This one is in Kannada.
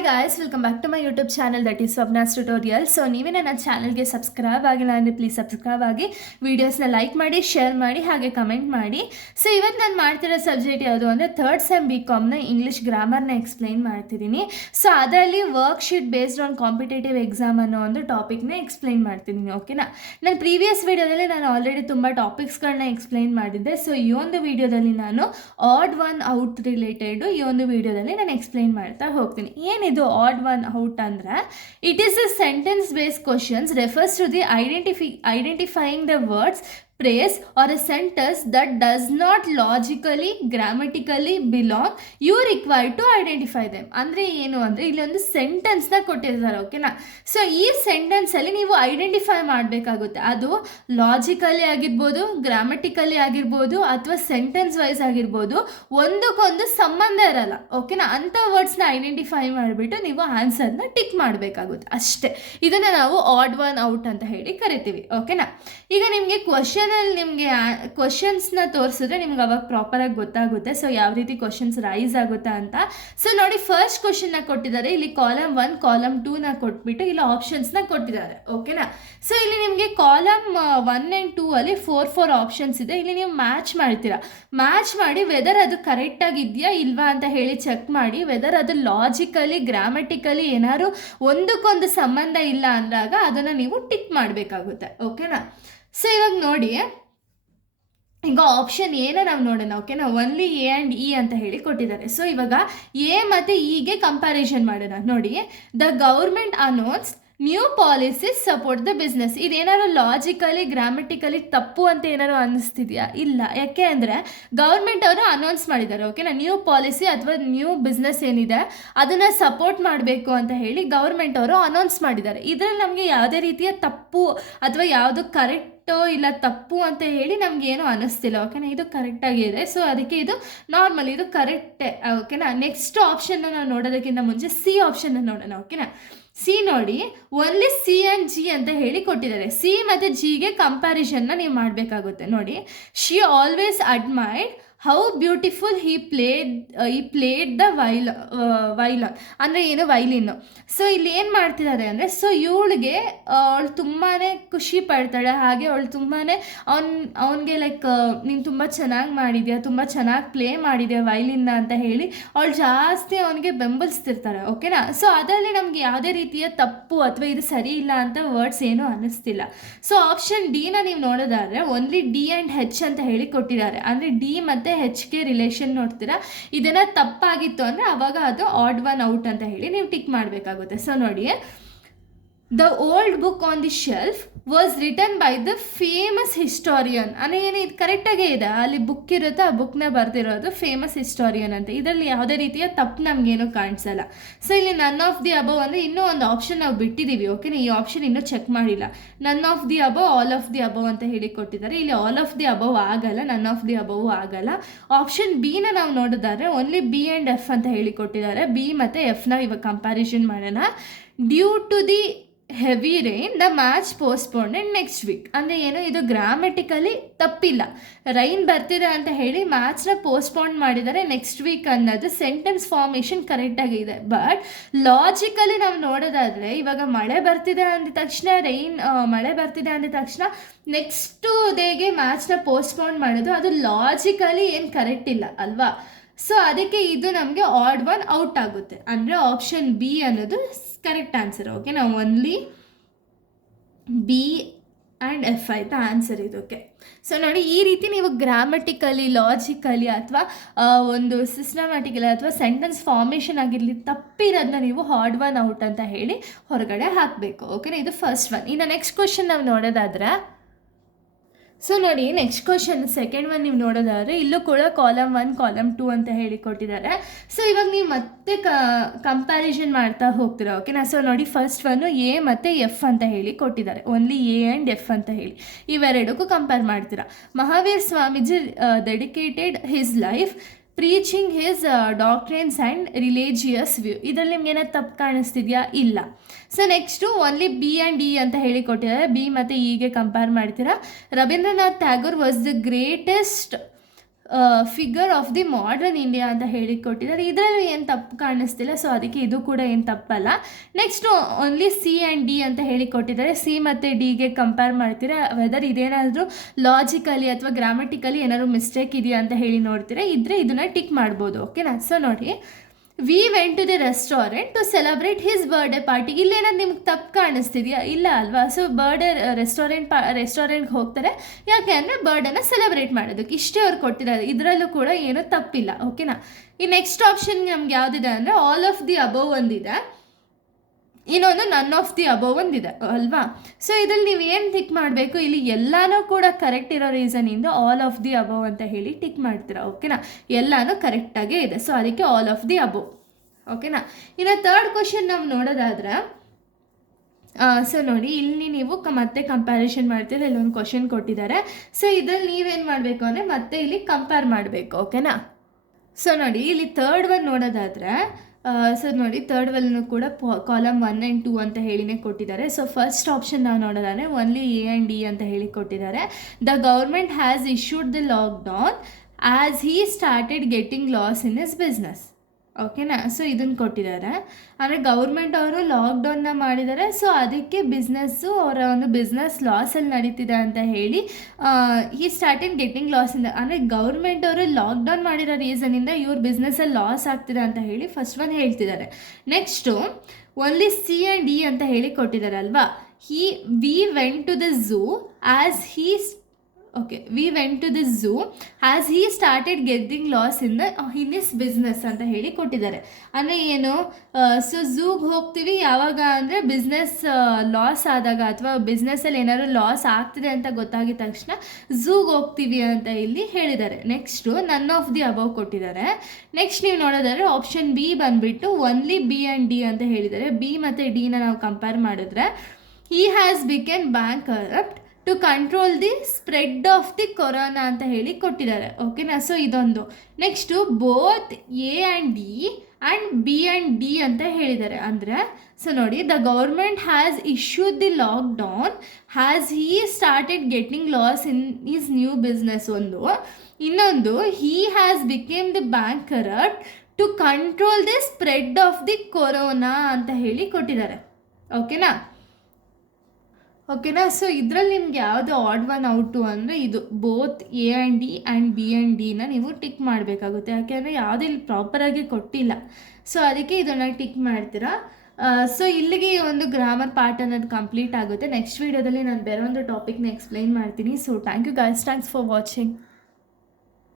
Hi guys, welcome back to my YouTube channel that is Swapna's tutorial. So ನೀವೇ ನನ್ನ ಚಾನಲ್ಗೆ ಸಬ್ಸ್ಕ್ರೈಬ್ ಆಗಿಲ್ಲ ಅಂದರೆ ಪ್ಲೀಸ್ ಸಬ್ಸ್ಕ್ರೈಬ್ ಆಗಿ, ವೀಡಿಯೋಸ್ನ ಲೈಕ್ ಮಾಡಿ, ಶೇರ್ ಮಾಡಿ, ಹಾಗೆ ಕಮೆಂಟ್ ಮಾಡಿ. ಸೊ ಇವತ್ತು ನಾನು ಮಾಡ್ತಿರೋ ಸಬ್ಜೆಕ್ಟ್ ಯಾವುದು ಅಂದರೆ ಥರ್ಡ್ ಸೆಮ್ BComನ ಇಂಗ್ಲೀಷ್ ಗ್ರಾಮರ್ನ ಎಕ್ಸ್ಪ್ಲೈನ್ ಮಾಡ್ತಿದ್ದೀನಿ. ಸೊ ಅದರಲ್ಲಿ work sheet based on competitive exam ಅನ್ನೋ ಒಂದು ಟಾಪಿಕ್ನ ಎಕ್ಸ್ಪ್ಲೈನ್ ಮಾಡ್ತಿದ್ದೀನಿ. ಓಕೆನಾ, ನನ್ನ ಪ್ರೀವಿಯಸ್ ವೀಡಿಯೋದಲ್ಲಿ ನಾನು ಆಲ್ರೆಡಿ ತುಂಬ ಟಾಪಿಕ್ಸ್ಗಳನ್ನ ಎಕ್ಸ್ಪ್ಲೈನ್ ಮಾಡಿದ್ದೆ. ಸೊ ಈ ಒಂದು ವೀಡಿಯೋದಲ್ಲಿ ನಾನು ಆಡ್ ಒನ್ ಔಟ್ ರಿಲೇಟೆಡು ಈ ಒಂದು ವೀಡಿಯೋದಲ್ಲಿ ನಾನು ಎಕ್ಸ್ಪ್ಲೈನ್ ಮಾಡ್ತಾ ಹೋಗ್ತೀನಿ. ಏನಿದು ಆಡ್ ಒನ್ ಔಟ್ ಅಂದರೆ, it is a sentence based questions refers to the identifying the words, phrase or a sentence that does not logically, grammatically belong, you required to identify them. ಅಂದರೆ ಏನು ಅಂದರೆ, ಇಲ್ಲಿ ಒಂದು ಸೆಂಟೆನ್ಸ್ನ ಕೊಟ್ಟಿರ್ತಾರೆ. ಓಕೆನಾ, ಸೊ ಈ ಸೆಂಟೆನ್ಸಲ್ಲಿ ನೀವು ಐಡೆಂಟಿಫೈ ಮಾಡಬೇಕಾಗುತ್ತೆ. ಅದು ಲಾಜಿಕಲಿ ಆಗಿರ್ಬೋದು, ಗ್ರಾಮಟಿಕಲಿ ಆಗಿರ್ಬೋದು, ಅಥವಾ ಸೆಂಟೆನ್ಸ್ ವೈಸ್ ಆಗಿರ್ಬೋದು, ಒಂದಕ್ಕೊಂದು ಸಂಬಂಧ ಇರಲ್ಲ. ಓಕೆನಾ, ಅಂಥ ವರ್ಡ್ಸ್ನ ಐಡೆಂಟಿಫೈ ಮಾಡಿಬಿಟ್ಟು ನೀವು ಆನ್ಸರ್ನ ಟಿಕ್ ಮಾಡಬೇಕಾಗುತ್ತೆ ಅಷ್ಟೇ. ಇದನ್ನು ನಾವು ಆಡ್ ಒನ್ ಔಟ್ ಅಂತ ಹೇಳಿ ಕರಿತೀವಿ. ಓಕೆನಾ, ಈಗ ನಿಮಗೆ ನಿಮಗೆ ಕ್ವಶನ್ಸ್ನ ತೋರಿಸಿದ್ರೆ ನಿಮ್ಗೆ ಅವಾಗ ಪ್ರಾಪರಾಗಿ ಗೊತ್ತಾಗುತ್ತೆ. ಸೊ ಯಾವ ರೀತಿ ಕ್ವಶನ್ಸ್ ರೈಸ್ ಆಗುತ್ತಾ ಅಂತ. ಸೊ ನೋಡಿ, ಫಸ್ಟ್ ಕ್ವಶನ್ನ ಕೊಟ್ಟಿದ್ದಾರೆ, ಇಲ್ಲಿ ಕಾಲಮ್ 1 ಕಾಲಮ್ 2ನ ಕೊಟ್ಬಿಟ್ಟು ಇಲ್ಲಿ ಆಪ್ಷನ್ಸ್ನ ಕೊಟ್ಟಿದ್ದಾರೆ. ಓಕೆನಾ, ಸೊ ಇಲ್ಲಿ ನಿಮಗೆ ಕಾಲಮ್ 1 ಆ್ಯಂಡ್ 2 ಅಲ್ಲಿ 4 ಆಪ್ಷನ್ಸ್ ಇದೆ. ಇಲ್ಲಿ ನೀವು ಮ್ಯಾಚ್ ಮಾಡ್ತೀರಾ. ಮ್ಯಾಚ್ ಮಾಡಿ ವೆದರ್ ಅದು ಕರೆಕ್ಟಾಗಿದೆಯಾ ಇಲ್ವಾ ಅಂತ ಹೇಳಿ ಚೆಕ್ ಮಾಡಿ. ವೆದರ್ ಅದು ಲಾಜಿಕಲಿ, ಗ್ರಾಮಟಿಕಲಿ ಏನಾದ್ರು ಒಂದಕ್ಕೊಂದು ಸಂಬಂಧ ಇಲ್ಲ ಅಂದಾಗ ಅದನ್ನು ನೀವು ಟಿಕ್ ಮಾಡಬೇಕಾಗುತ್ತೆ. ಓಕೆನಾ, ಸೊ ಇವಾಗ ನೋಡಿ, ಈಗ ಆಪ್ಷನ್ ಏನೇ ನಾವು ನೋಡೋಣ. ಓಕೆನಾ, ಒನ್ಲಿ ಎ ಆ್ಯಂಡ್ ಇ ಅಂತ ಹೇಳಿ ಕೊಟ್ಟಿದ್ದಾರೆ. ಸೊ ಇವಾಗ ಎ ಮತ್ತು ಇಗೆ ಕಂಪ್ಯಾರಿಸನ್ ಮಾಡೋಣ. ನೋಡಿ, the government announce new policies support the business. ಇದೇನಾದ್ರು ಲಾಜಿಕಲಿ, ಗ್ರಾಮಟಿಕಲಿ ತಪ್ಪು ಅಂತ ಏನಾದ್ರು ಅನ್ನಿಸ್ತಿದೆಯಾ? ಇಲ್ಲ. ಯಾಕೆ ಅಂದರೆ ಗೌರ್ಮೆಂಟ್ ಅವರು ಅನೌನ್ಸ್ ಮಾಡಿದ್ದಾರೆ. ಓಕೆನಾ, ನ್ಯೂ ಪಾಲಿಸಿ ಅಥವಾ ನ್ಯೂ ಬಿಸ್ನೆಸ್ ಏನಿದೆ ಅದನ್ನು ಸಪೋರ್ಟ್ ಮಾಡಬೇಕು ಅಂತ ಹೇಳಿ ಗೌರ್ಮೆಂಟ್ ಅವರು ಅನೌನ್ಸ್ ಮಾಡಿದ್ದಾರೆ. ಇದರಲ್ಲಿ ನಮಗೆ ಯಾವುದೇ ರೀತಿಯ ತಪ್ಪು ಅಥವಾ ಯಾವುದು ಕರೆಕ್ಟ್ ಇಲ್ಲ ತಪ್ಪು ಅಂತ ಹೇಳಿ ನಮಗೇನು ಅನ್ನಿಸ್ತಿಲ್ಲ. ಓಕೆನಾ, ಇದು ಕರೆಕ್ಟಾಗಿದೆ. ಸೊ ಅದಕ್ಕೆ ಇದು ನಾರ್ಮಲ್, ಇದು ಕರೆಕ್ಟೇ. ಓಕೆನಾ, ನೆಕ್ಸ್ಟ್ ಆಪ್ಷನ್ನ ನಾವು ನೋಡೋದಕ್ಕಿಂತ ಮುಂಚೆ ಸಿ ಆಪ್ಷನ್ನ ನೋಡೋಣ. ಓಕೆನಾ, ಸಿ ನೋಡಿ, ಓನ್ಲಿ ಸಿ ಆ್ಯಂಡ್ ಜಿ ಅಂತ ಹೇಳಿ ಕೊಟ್ಟಿದ್ದಾರೆ. ಸಿ ಮತ್ತು ಜಿಗೆ ಕಂಪ್ಯಾರಿಸನ್ನ ನೀವು ಮಾಡಬೇಕಾಗುತ್ತೆ. ನೋಡಿ, she always admired how beautiful he played the violin ಅಂದರೆ ಏನು, ವೈಲಿನ್ನು. ಸೊ ಇಲ್ಲಿ ಏನು ಮಾಡ್ತಿದ್ದಾರೆ ಅಂದರೆ, ಸೊ ಇವಳಿಗೆ ಅವಳು ತುಂಬಾ ಖುಷಿ ಪಡ್ತಾಳೆ. ಹಾಗೆ ಅವಳು ತುಂಬಾ ಅವನಿಗೆ ಲೈಕ್ ನೀನು ತುಂಬ ಚೆನ್ನಾಗಿ ಮಾಡಿದ್ಯಾ, ತುಂಬ ಚೆನ್ನಾಗಿ ಪ್ಲೇ ಮಾಡಿದ್ಯಾ ವೈಲಿನ್ನ ಅಂತ ಹೇಳಿ ಅವಳು ಜಾಸ್ತಿ ಅವನಿಗೆ ಬೆಂಬಲಿಸ್ತಿರ್ತಾರೆ. ಓಕೆನಾ, ಸೊ ಅದರಲ್ಲಿ ನಮಗೆ ಯಾವುದೇ ರೀತಿಯ ತಪ್ಪು ಅಥವಾ ಇದು ಸರಿ ಇಲ್ಲ ಅಂತ ವರ್ಡ್ಸ್ ಏನೂ ಅನ್ನಿಸ್ತಿಲ್ಲ. ಸೊ ಆಪ್ಷನ್ ಡಿನ ನೀವು ನೋಡೋದಾದರೆ ಓನ್ಲಿ ಡಿ ಆ್ಯಂಡ್ ಹೆಚ್ ಅಂತ ಹೇಳಿ ಕೊಟ್ಟಿದ್ದಾರೆ. ಅಂದರೆ ಡಿ ಮತ್ತು ಹೆಚ್ಗೆ ರಿಲೇಷನ್ ನೋಡ್ತೀರಾ. ಇದನ್ನು ತಪ್ಪಾಗಿತ್ತು ಅಂದರೆ ಆವಾಗ ಅದು ಆಡ್ ಒನ್ ಔಟ್ ಅಂತ ಹೇಳಿ ನೀವು ಟಿಕ್ ಮಾಡಬೇಕಾಗುತ್ತೆ. ಸೊ ನೋಡಿ, the old book on the shelf was written by the famous historian. ಅಂದರೆ ಏನು, ಇದು ಕರೆಕ್ಟಾಗೇ ಇದೆ. ಅಲ್ಲಿ ಬುಕ್ ಇರುತ್ತೆ, ಆ ಬುಕ್ನ ಬರ್ತಿರೋದು ಫೇಮಸ್ ಹಿಸ್ಟೋರಿಯನ್ ಅಂತ. ಇದರಲ್ಲಿ ಯಾವುದೇ ರೀತಿಯ ತಪ್ಪು ನಮಗೇನು ಕಾಣಿಸಲ್ಲ. ಸೊ ಇಲ್ಲಿ ನನ್ ಆಫ್ ದಿ ಅಬವ್ ಅಂದರೆ ಇನ್ನೂ ಒಂದು ಆಪ್ಷನ್ ನಾವು ಬಿಟ್ಟಿದ್ದೀವಿ. ಓಕೆನಾ, ಈ ಆಪ್ಷನ್ ಇನ್ನೂ ಚೆಕ್ ಮಾಡಿಲ್ಲ. ನನ್ of the above, all of the above ಅಂತ ಹೇಳಿ ಕೊಟ್ಟಿದ್ದಾರೆ. ಇಲ್ಲಿ ಆಲ್ ಆಫ್ ದಿ ಅಬವ್ ಆಗಲ್ಲ, ನನ್ ಆಫ್ ದಿ ಅಬವ್ ಆಗಲ್ಲ. ಆಪ್ಷನ್ ಬಿನ ನಾವು ನೋಡಿದ್ರೆ ಓನ್ಲಿ ಬಿ ಆ್ಯಂಡ್ ಎಫ್ ಅಂತ ಹೇಳಿ ಕೊಟ್ಟಿದ್ದಾರೆ. ಬಿ ಮತ್ತು ಎಫ್ನ ಇವಾಗ ಕಂಪ್ಯಾರಿಸನ್ ಮಾಡೋಣ. Due to the heavy rain the match postponed next week. ಅಂದರೆ ಏನು, ಇದು ಗ್ರಾಮೆಟಿಕಲಿ ತಪ್ಪಿಲ್ಲ. ರೈನ್ ಬರ್ತಿದೆ ಅಂತ ಹೇಳಿ ಮ್ಯಾಚ್ನ ಪೋಸ್ಟ್ಪೋನ್ ಮಾಡಿದ್ದಾರೆ ನೆಕ್ಸ್ಟ್ ವೀಕ್ ಅನ್ನೋದು ಸೆಂಟೆನ್ಸ್ ಫಾರ್ಮೇಷನ್ ಕರೆಕ್ಟಾಗಿದೆ. ಬಟ್ ಲಾಜಿಕಲಿ ನಾವು ನೋಡೋದಾದರೆ, ಇವಾಗ ಮಳೆ ಬರ್ತಿದೆ ಅಂದ ತಕ್ಷಣ ಮಳೆ ಬರ್ತಿದೆ ಅಂದ ತಕ್ಷಣ ನೆಕ್ಸ್ಟು ಡೇಗೆ ಮ್ಯಾಚ್ನ ಪೋಸ್ಟ್ಪೋನ್ ಮಾಡೋದು ಅದು ಲಾಜಿಕಲಿ ಏನು ಕರೆಕ್ಟ್ ಇಲ್ಲ ಅಲ್ವಾ. ಸೊ ಅದಕ್ಕೆ ಇದು ನಮಗೆ ಆಡ್ ಒನ್ ಔಟ್ ಆಗುತ್ತೆ. ಅಂದರೆ ಆಪ್ಷನ್ ಬಿ ಅನ್ನೋದು ಕರೆಕ್ಟ್ ಆನ್ಸರ್. ಓಕೆ, ನಾವು ಓನ್ಲಿ ಬಿ ಆ್ಯಂಡ್ ಎಫ್ ಆಯಿತಾ ಆನ್ಸರ್ ಇದಕ್ಕೆ. ಸೊ ನೋಡಿ, ಈ ರೀತಿ ನೀವು ಗ್ರಾಮಟಿಕಲಿ, ಲಾಜಿಕಲಿ ಅಥವಾ ಒಂದು ಸಿಸ್ಟಮ್ಯಾಟಿಕಲಿ ಅಥವಾ ಸೆಂಟೆನ್ಸ್ ಫಾರ್ಮೇಷನ್ ಆಗಿರಲಿ ತಪ್ಪಿರೋದನ್ನ ನೀವು ಆಡ್ ಒನ್ ಔಟ್ ಅಂತ ಹೇಳಿ ಹೊರಗಡೆ ಹಾಕಬೇಕು. ಓಕೆನಾ, ಇದು ಫಸ್ಟ್ ಒನ್. ಇನ್ನು ನೆಕ್ಸ್ಟ್ ಕ್ವಶನ್ ನಾವು ನೋಡೋದಾದ್ರೆ, ಸೊ ನೋಡಿ, ನೆಕ್ಸ್ಟ್ ಕ್ವಶನ್ ಸೆಕೆಂಡ್ ಒನ್ ನೀವು ನೋಡೋದಾದರೆ ಇಲ್ಲೂ ಕೂಡ ಕಾಲಮ್ 1 ಕಾಲಮ್ 2 ಅಂತ ಹೇಳಿ ಕೊಟ್ಟಿದ್ದಾರೆ. ಸೊ ಇವಾಗ ನೀವು ಮತ್ತೆ ಕಂಪ್ಯಾರಿಸನ್ ಮಾಡ್ತಾ ಹೋಗ್ತೀರಾ. ಓಕೆನಾ, ಸೊ ನೋಡಿ, ಫಸ್ಟ್ ಒನ್ನು ಎ ಮತ್ತು ಎಫ್ ಅಂತ ಹೇಳಿ ಕೊಟ್ಟಿದ್ದಾರೆ. ಓನ್ಲಿ ಎ ಆ್ಯಂಡ್ ಎಫ್ ಅಂತ ಹೇಳಿ ಇವೆರಡಕ್ಕೂ ಕಂಪೇರ್ ಮಾಡ್ತೀರಾ. Mahavir Swamiji dedicated his life preaching his doctrines and religious view. ಇದರಲ್ಲಿ ನಿಮ್ಗೆ ಏನಾದ್ರು ತಪ್ಪು ಕಾಣಿಸ್ತಿದೆಯಾ? ಇಲ್ಲ. So next only B and E ಅಂತ ಹೇಳಿ ಕೊಟ್ಟಿದ್ದಾರೆ. ಬಿ ಮತ್ತು ಇಗೆ ಕಂಪೇರ್ ಮಾಡ್ತೀರಾ. Rabindranath Tagore was the greatest figure of the modern India ಅಂತ ಹೇಳಿ ಕೊಟ್ಟಿದ್ದಾರೆ. ಇದರಲ್ಲಿ ಏನು ತಪ್ಪು ಕಾಣಿಸ್ತಿಲ್ಲ, ಸೊ ಅದಕ್ಕೆ ಇದು ಕೂಡ ಏನು ತಪ್ಪಲ್ಲ. Next only C and D ಅಂತ ಹೇಳಿ ಕೊಟ್ಟಿದ್ದಾರೆ. ಸಿ ಮತ್ತು ಡಿಗೆ ಕಂಪೇರ್ ಮಾಡ್ತೀರಾ, ವೆದರ್ ಇದೇನಾದರೂ ಲಾಜಿಕಲಿ ಅಥವಾ ಗ್ರಾಮೆಟಿಕಲಿ ಏನಾದರೂ ಮಿಸ್ಟೇಕ್ ಇದೆಯಾ ಅಂತ ಹೇಳಿ ನೋಡ್ತೀರಾ. ಇದ್ದರೆ ಇದನ್ನು ಟಿಕ್ ಮಾಡ್ಬೋದು. ಓಕೆನಾ. ಸೊ ನೋಡಿ, we went to the restaurant to celebrate his birthday party. ಇಲ್ಲೇನಾದ್ರು ನಿಮ್ಗೆ ತಪ್ಪು ಕಾಣಿಸ್ತಿದೆಯಾ? ಇಲ್ಲ ಅಲ್ವಾ. ಸೊ ರೆಸ್ಟೋರೆಂಟ್ಗೆ ಹೋಗ್ತಾರೆ, ಯಾಕೆ ಅಂದರೆ ಬರ್ಡೇನ ಸೆಲೆಬ್ರೇಟ್ ಮಾಡೋದಕ್ಕೆ. ಇಷ್ಟೇ ಅವ್ರು ಕೊಟ್ಟಿದ್ದಾರೆ, ಇದರಲ್ಲೂ ಕೂಡ ಏನೂ ತಪ್ಪಿಲ್ಲ. ಓಕೆನಾ. ಈ ನೆಕ್ಸ್ಟ್ ಆಪ್ಷನ್ ನಮ್ಗೆ ಯಾವುದಿದೆ ಅಂದರೆ ಆಲ್ ಆಫ್ ದಿ ಅಬೋವ್ ಒಂದಿದೆ, ಇನ್ನೊಂದು ನನ್ ಆಫ್ ದಿ ಅಬೋವ್ ಒಂದಿದೆ ಅಲ್ವಾ. ಸೊ ಇದ್ರಲ್ಲಿ ನೀವು ಏನು ಟಿಕ್ ಮಾಡಬೇಕು, ಇಲ್ಲಿ ಎಲ್ಲನೂ ಕೂಡ ಕರೆಕ್ಟ್ ಇರೋ ರೀಸನಿಂದ ಆಲ್ ಆಫ್ ದಿ ಅಬೋವ್ ಅಂತ ಹೇಳಿ ಟಿಕ್ ಮಾಡ್ತೀರಾ. ಓಕೆನಾ. ಎಲ್ಲನೂ ಕರೆಕ್ಟಾಗೇ ಇದೆ, ಸೊ ಅದಕ್ಕೆ ಆಲ್ ಆಫ್ ದಿ ಅಬೋವ್. ಓಕೆನಾ. ಇನ್ನು ಥರ್ಡ್ ಕ್ವಶನ್ ನಾವು ನೋಡೋದಾದ್ರೆ, ಸೊ ನೋಡಿ, ಇಲ್ಲಿ ನೀವು ಮತ್ತೆ ಕಂಪ್ಯಾರಿಷನ್ ಮಾಡ್ತೀರಾ. ಇಲ್ಲೊಂದು ಕ್ವಶನ್ ಕೊಟ್ಟಿದ್ದಾರೆ. ಸೊ ಇದರಲ್ಲಿ ನೀವೇನು ಮಾಡಬೇಕು ಅಂದರೆ ಮತ್ತೆ ಇಲ್ಲಿ ಕಂಪೇರ್ ಮಾಡಬೇಕು. ಓಕೆನಾ. ಸೊ ನೋಡಿ, ಇಲ್ಲಿ ಥರ್ಡ್ ಒನ್ ನೋಡೋದಾದರೆ, ಸೊ ನೋಡಿ, ಥರ್ಡ್ ಒನ್ನು ಕೂಡ ಕಾಲಮ್ 1 and 2 ಅಂತ ಹೇಳಿನೇ ಕೊಟ್ಟಿದ್ದಾರೆ. ಸೊ ಫಸ್ಟ್ ಆಪ್ಷನ್ ನಾವು ನೋಡೋದಾದರೆ ಓನ್ಲಿ ಎ ಆ್ಯಂಡ್ ಡಿ ಅಂತ ಹೇಳಿ ಕೊಟ್ಟಿದ್ದಾರೆ. The government has issued the lockdown as he started getting loss in his business. ಓಕೆನಾ. ಸೊ ಇದನ್ನು ಕೊಟ್ಟಿದ್ದಾರೆ, ಅಂದರೆ ಗೌರ್ಮೆಂಟ್ ಅವರು ಲಾಕ್ಡೌನ್ನ ಮಾಡಿದ್ದಾರೆ, ಸೊ ಅದಕ್ಕೆ ಬಿಸ್ನೆಸ್ಸು ಅವರ ಒಂದು ಬಿಸ್ನೆಸ್ ಲಾಸಲ್ಲಿ ನಡೀತಿದೆ ಅಂತ ಹೇಳಿ ಈ ಸ್ಟಾರ್ಟಿಂಗ್ ಗೆಟ್ಟಿಂಗ್ ಲಾಸಿಂದ, ಅಂದರೆ ಗೌರ್ಮೆಂಟ್ ಅವರು ಲಾಕ್ಡೌನ್ ಮಾಡಿರೋ ರೀಸನಿಂದ ಇವ್ರ ಬಿಸ್ನೆಸ್ಸಲ್ಲಿ ಲಾಸ್ ಆಗ್ತಿದೆ ಅಂತ ಹೇಳಿ ಫಸ್ಟ್ ಒನ್ ಹೇಳ್ತಿದ್ದಾರೆ. Next only C and D ಅಂತ ಹೇಳಿ ಕೊಟ್ಟಿದ್ದಾರೆ ಅಲ್ವಾ. We went to the zoo as we went to the zoo as he started getting loss in his business ಅಂತ ಹೇಳಿ ಕೊಟ್ಟಿದ್ದಾರೆ. ಅಂದರೆ ಏನು, ಸೊ ಝೂಗೆ ಹೋಗ್ತೀವಿ ಯಾವಾಗ ಅಂದರೆ ಬಿಸ್ನೆಸ್ ಲಾಸ್ ಆದಾಗ, ಅಥವಾ ಬಿಸ್ನೆಸ್ಸಲ್ಲಿ ಏನಾದ್ರು ಲಾಸ್ ಆಗ್ತಿದೆ ಅಂತ ಗೊತ್ತಾಗಿದ ತಕ್ಷಣ ಝೂಗೆ ಹೋಗ್ತೀವಿ ಅಂತ ಇಲ್ಲಿ ಹೇಳಿದ್ದಾರೆ. Next none of the above ಕೊಟ್ಟಿದ್ದಾರೆ. ನೆಕ್ಸ್ಟ್ ನೀವು ನೋಡೋದಾದ್ರೆ ಆಪ್ಷನ್ ಬಿ ಬಂದುಬಿಟ್ಟು ಓನ್ಲಿ ಬಿ ಆ್ಯಂಡ್ ಡಿ ಅಂತ ಹೇಳಿದ್ದಾರೆ. ಬಿ ಮತ್ತು ಡಿನ ನಾವು ಕಂಪೇರ್ ಮಾಡಿದ್ರೆ, he has become bankrupt to control the spread of the corona ಅಂತ ಹೇಳಿ ಕೊಟ್ಟಿದ್ದಾರೆ. ಓಕೆನಾ. ಸೊ ಇದೊಂದು. Next both A and D and B and D ಅಂತ ಹೇಳಿದ್ದಾರೆ. ಅಂದರೆ ಸೊ ನೋಡಿ, the government has issued the lockdown has he started getting loss in is new business ಒಂದು. ಇನ್ನೊಂದು, he has became the bankrupt to control the spread of the corona ಅಂತ ಹೇಳಿ ಕೊಟ್ಟಿದ್ದಾರೆ. ಓಕೆನಾ. ಸೊ ಇದರಲ್ಲಿ ನಿಮ್ಗೆ ಯಾವುದು ಆಡ್ ಒನ್ ಔಟು ಅಂದರೆ ಇದು both A and D and B and ಡಿನ ನೀವು ಟಿಕ್ ಮಾಡಬೇಕಾಗುತ್ತೆ. ಯಾಕೆಂದರೆ ಯಾವುದೂ ಇಲ್ಲಿ ಪ್ರಾಪರಾಗಿ ಕೊಟ್ಟಿಲ್ಲ, ಸೊ ಅದಕ್ಕೆ ಇದನ್ನು ಟಿಕ್ ಮಾಡ್ತೀರಾ. ಸೊ ಇಲ್ಲಿಗೆ ಈ ಒಂದು ಗ್ರಾಮರ್ ಪಾರ್ಟ್ ಅನ್ನೋದು ಕಂಪ್ಲೀಟ್ ಆಗುತ್ತೆ. ನೆಕ್ಸ್ಟ್ ವೀಡಿಯೋದಲ್ಲಿ ನಾನು ಬೇರೆ ಒಂದು ಟಾಪಿಕ್ನ ಎಕ್ಸ್ಪ್ಲೈನ್ ಮಾಡ್ತೀನಿ. So thank you guys, thanks for watching.